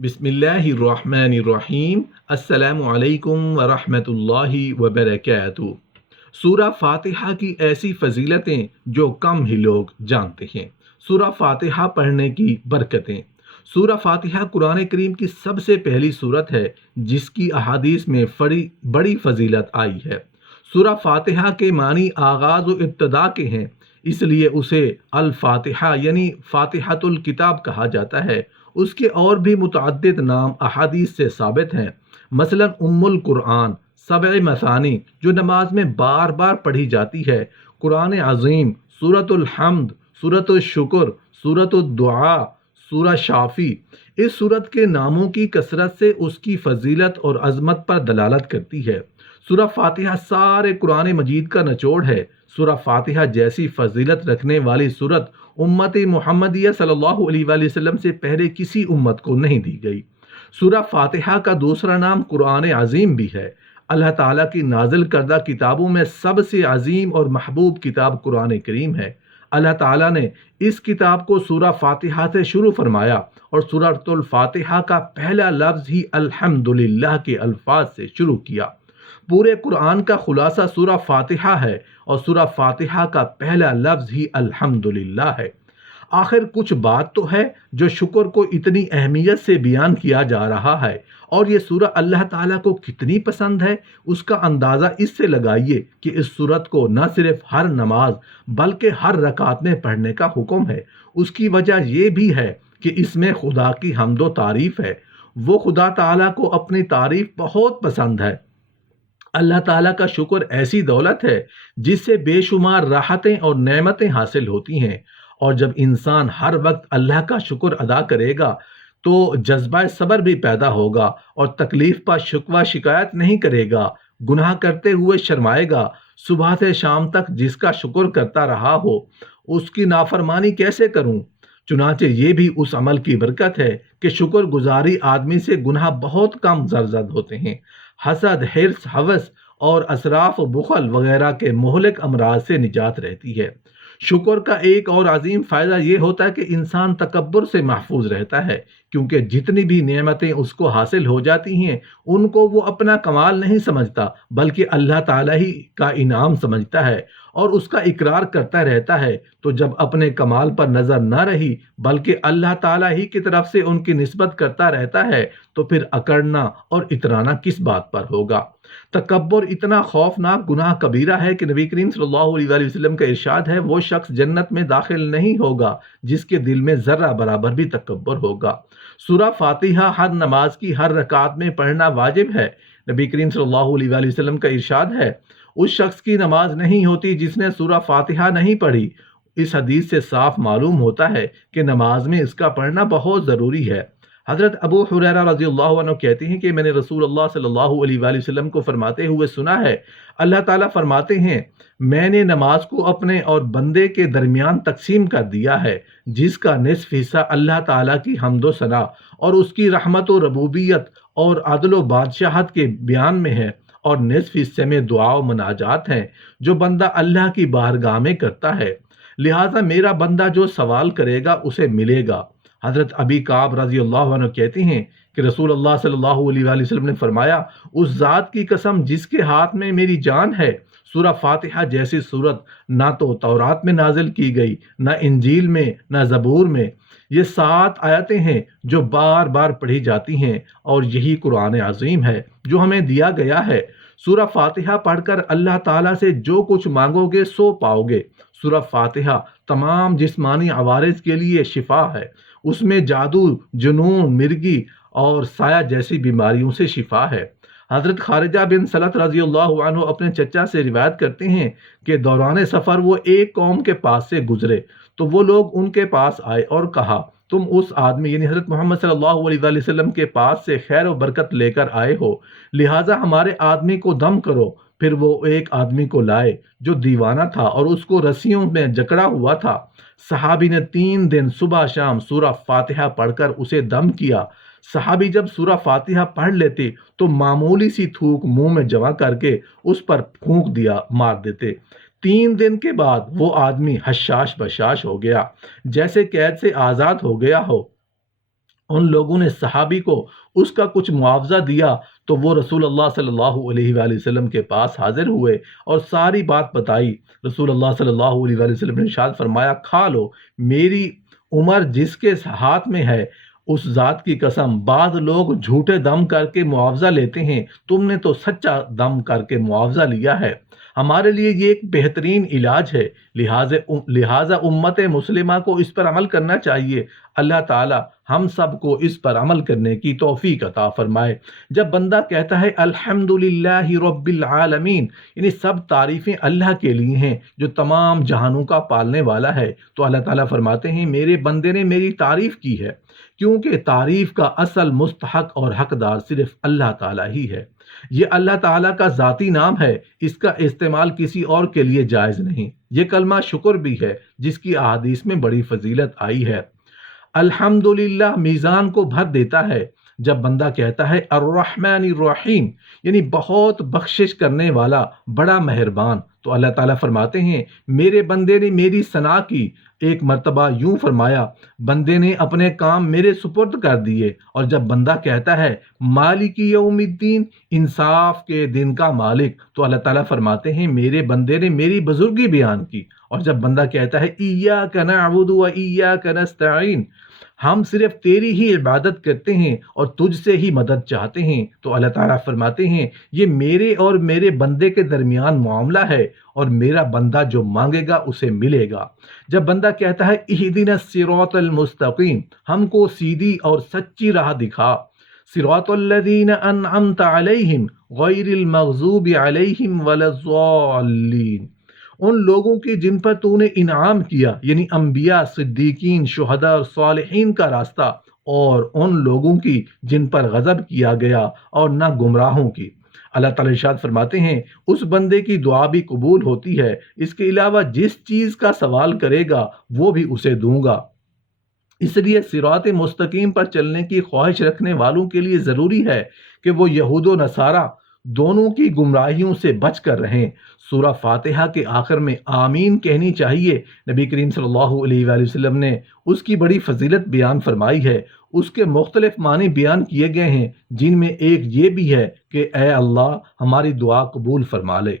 बिस्मिल्लाहिर्रहमानिर्रहीम। अस्सलामु अलैकुम वरहमतुल्लाहि वबरकातुहू। सूरा फातिहा की ऐसी फजीलतें जो कम ही लोग जानते हैं। सूरा फातिहा पढ़ने की बरकतें। सूरा फातिहा कुरान करीम की सबसे पहली सूरत है जिसकी अहादीस में बड़ी फजीलत आई है। सूरा फातिहा के मानी आगाज़ व इब्तदा के हैं, इसलिए उसे अल फातिहा यानी फातिहतुल किताब कहा जाता है। उसके और भी मुतअद्दिद नाम अहादीस से साबित हैं। मसलन उम्मुल कुरान, सबअ मसानी जो नमाज में बार बार पढ़ी जाती है, कुरान अज़ीम, सूरतुल हम्द, सूरतुल शुक्र, सूरतुल दुआ, सूरा शाफी। इस सूरत के नामों की कसरत से उसकी फजीलत और अजमत पर दलालत करती है। सूरा फातिहा सारे कुरान मजीद का निचोड़ है। सूरा फातिहा जैसी फजीलत रखने वाली सूरत उम्मत मुहम्मदिया सल्लल्लाहु अलैहि वसल्लम से पहले किसी उम्मत को नहीं दी गई। सूरा फातिहा का दूसरा नाम कुरान अज़ीम भी है। अल्लाह ताला की नाजिल करदा किताबों में सबसे अजीम और महबूब किताब कुरान करीम है। अल्लाह ताला ने इस किताब को सूरा फातिहा से शुरू फरमाया और सूरतुल फातिहा का पहला लफ्ज़ ही अल्हम्दुलिल्लाह के अल्फाज से शुरू किया। पूरे कुरान का खुलासा सूरा फातिहा है और सूरा फातिहा का पहला लफ्ज़ ही अल्हम्दुलिल्लाह है। आखिर कुछ बात तो है जो शुक्र को इतनी अहमियत से बयान किया जा रहा है, और ये सूरा अल्लाह ताला को कितनी पसंद है उसका अंदाज़ा इससे लगाइए कि इस सूरत को न सिर्फ हर नमाज बल्कि हर रकात में पढ़ने का हुक्म है। उसकी वजह ये भी है कि इसमें खुदा की हम्दो तारीफ़ है। वो खुदा ताला को अपनी तारीफ़ बहुत पसंद है। अल्लाह ताला का शुक्र ऐसी दौलत है जिससे बेशुमार राहतें और नेमतें हासिल होती हैं, और जब इंसान हर वक्त अल्लाह का शुक्र अदा करेगा तो जज्बा सब्र भी पैदा होगा और तकलीफ पर शिकवा शिकायत नहीं करेगा, गुनाह करते हुए शर्माएगा। सुबह से शाम तक जिसका शुक्र करता रहा हो उसकी नाफरमानी कैसे करूं। चुनाचे ये भी उस अमल की बरकत है कि शुक्र गुजारी आदमी से गुनाह बहुत कम जर्जद होते हैं। हसद, हिर्स, हवस और असराफ, बुखल वगैरह के मोहलिक अमराज से निजात रहती है। शुक्र का एक और अजीम फ़ायदा ये होता है कि इंसान तकब्बुर से महफूज रहता है, क्योंकि जितनी भी नेमतें उसको हासिल हो जाती हैं उनको वो अपना कमाल नहीं समझता बल्कि अल्लाह ताला ही का इनाम समझता है और उसका इकरार करता रहता है। तो जब अपने कमाल पर नज़र न रही बल्कि अल्लाह ताला ही की तरफ से उनकी निस्बत करता रहता है तो फिर अकड़ना और इतराना किस बात पर होगा। तकब्बुर इतना खौफनाक गुनाह कबीरा है कि नबी करीम सल्लल्लाहु अलैहि वसल्लम का इरशाद है, वो शख्स जन्नत में दाखिल नहीं होगा जिसके दिल में ज़र्रा बराबर भी तकब्बुर होगा। सूरा फातिहा हर नमाज की हर रकात में पढ़ना वाजिब है। नबी करीम सल्लल्लाहु अलैहि वसल्लम का इरशाद है, उस शख्स की नमाज नहीं होती जिसने सूरा फातिहा नहीं पढ़ी। इस हदीस से साफ मालूम होता है कि नमाज में इसका पढ़ना बहुत ज़रूरी है। हज़रत अबू हुरैरा रज़ियल्लाहु अन्हु कहते हैं कि मैंने रसूलुल्लाह सल्लल्लाहु अलैहि वसल्लम को फरमाते हुए सुना है, अल्लाह ताला फरमाते हैं, मैंने नमाज को अपने और बंदे के दरमियान तकसीम कर दिया है, जिसका निस्फ हिस्सा अल्लाह ताला की हम्दो सना और उसकी रहमत व रबूबियत और अदल व बादशाहत के बयान में है, और निस्फ हिस्से में दुआ व मनाजात हैं जो बंदा अल्लाह की बारगाह में करता है। लिहाजा मेरा बंदा जो सवाल करेगा उसे मिलेगा। हज़रत अबी काब रज़ी अल्लाह अन्हु कहते हैं कि रसूल अल्लाह सल्लल्लाहु अलैहि वसल्लम ने फरमाया, उस ज़ात की कसम जिसके हाथ में मेरी जान है, सूरा फातिहा जैसी सूरत ना तो तौरात में नाजिल की गई, ना इंजील में, ना ज़बूर में। ये 7 आयतें हैं जो बार बार पढ़ी जाती हैं, और यही कुरान अज़ीम है जो हमें दिया गया है। सूरा फातिहा पढ़कर अल्लाह ताला से जो कुछ मांगोगे सो पाओगे। सूरा फातिहा तमाम जिस्मानी अवारिज के लिए शिफा है। उसमें जादू, जुनून, मिर्गी और साया जैसी बीमारियों से शिफा है। हज़रत खारिजा बिन सलत रज़ियल्लाहु अन्हु अपने चचा से रिवायत करते हैं कि दौरान सफ़र वो एक कौम के पास से गुजरे तो वो लोग उनके पास आए और कहा, तुम उस आदमी यानी हज़रत मोहम्मद सल्लल्लाहु अलैहि वसल्लम के पास से खैर व बरकत लेकर आए हो, लिहाजा हमारे आदमी को दम करो। फिर वो एक आदमी को लाए जो दीवाना था और उसको रस्सियों में जकड़ा हुआ था। सहाबी ने 3 दिन सुबह शाम सूरा फातिहा पढ़कर उसे दम किया। सहाबी जब सूरा फातिहा पढ़ लेते तो मामूली सी थूक मुंह में जमा करके उस पर फूंक दिया मार देते। 3 दिन के बाद वो आदमी हशाश बशाश हो गया, जैसे कैद से आज़ाद हो गया हो। ان لوگوں نے صحابی کو اس کا کچھ معاوضہ دیا تو وہ رسول اللہ صلی اللہ علیہ وآلہ وسلم کے پاس حاضر ہوئے اور ساری بات بتائی۔ رسول اللہ صلی اللہ علیہ وآلہ وسلم نے ارشاد فرمایا، کھا لو، میری عمر جس کے ہاتھ میں ہے اس ذات کی قسم، بعض لوگ جھوٹے دم کر کے معاوضہ لیتے ہیں، تم نے تو سچا دم کر کے معاوضہ لیا ہے۔ ہمارے لیے یہ ایک بہترین علاج ہے، لہٰذا امت مسلمہ کو اس پر عمل کرنا چاہیے۔ اللہ تعالی ہم سب کو اس پر عمل کرنے کی توفیق عطا فرمائے۔ جب بندہ کہتا ہے الحمدللہ رب العالمین، یعنی سب تعریفیں اللہ کے لیے ہیں جو تمام جہانوں کا پالنے والا ہے، تو اللہ تعالیٰ فرماتے ہیں میرے بندے نے میری تعریف کی ہے، کیونکہ تعریف کا اصل مستحق اور حقدار صرف اللہ تعالیٰ ہی ہے۔ یہ اللہ تعالیٰ کا ذاتی نام ہے، اس کا استعمال کسی اور کے لیے جائز نہیں۔ یہ کلمہ شکر بھی ہے جس کی احادیث میں بڑی فضیلت آئی ہے۔ الحمدللہ میزان کو بھر دیتا ہے۔ جب بندہ کہتا ہے الرحمن الرحیم، یعنی بہت بخشش کرنے والا، بڑا مہربان، تو اللہ تعالیٰ فرماتے ہیں میرے بندے نے میری ثنا کی۔ ایک مرتبہ یوں فرمایا، بندے نے اپنے کام میرے سپرد کر دیے۔ اور جب بندہ کہتا ہے مالک یوم الدین، انصاف کے دن کا مالک، تو اللہ تعالیٰ فرماتے ہیں میرے بندے نے میری بزرگی بیان کی۔ اور جب بندہ کہتا ہے ایاک نعبد و ایاک نستعین، ہم صرف تیری ہی عبادت کرتے ہیں اور تجھ سے ہی مدد چاہتے ہیں، تو اللہ تعالیٰ فرماتے ہیں یہ میرے اور میرے بندے کے درمیان معاملہ ہے، اور میرا بندہ جو مانگے گا اسے ملے گا۔ جب بندہ کہتا ہے اہدنا الصراط المستقیم، ہم کو سیدھی اور سچی راہ دکھا، صراط الذین انعمت علیہم غیر المغضوب علیہم ولا الضالین، ان لوگوں کی جن پر تو نے انعام کیا، یعنی انبیاء، صدیقین، شہداء اور صالحین کا راستہ، اور ان لوگوں کی جن پر غضب کیا گیا، اور نہ گمراہوں کی۔ اللہ تعالیٰ ارشاد فرماتے ہیں اس بندے کی دعا بھی قبول ہوتی ہے، اس کے علاوہ جس چیز کا سوال کرے گا وہ بھی اسے دوں گا۔ اس لیے صراط مستقیم پر چلنے کی خواہش رکھنے والوں کے لیے ضروری ہے کہ وہ یہود و نصارہ دونوں کی گمراہیوں سے بچ کر رہیں۔ سورہ فاتحہ کے آخر میں آمین کہنی چاہیے۔ نبی کریم صلی اللہ علیہ وآلہ وسلم نے اس کی بڑی فضیلت بیان فرمائی ہے۔ اس کے مختلف معنی بیان کیے گئے ہیں، جن میں ایک یہ بھی ہے کہ اے اللہ ہماری دعا قبول فرما لے۔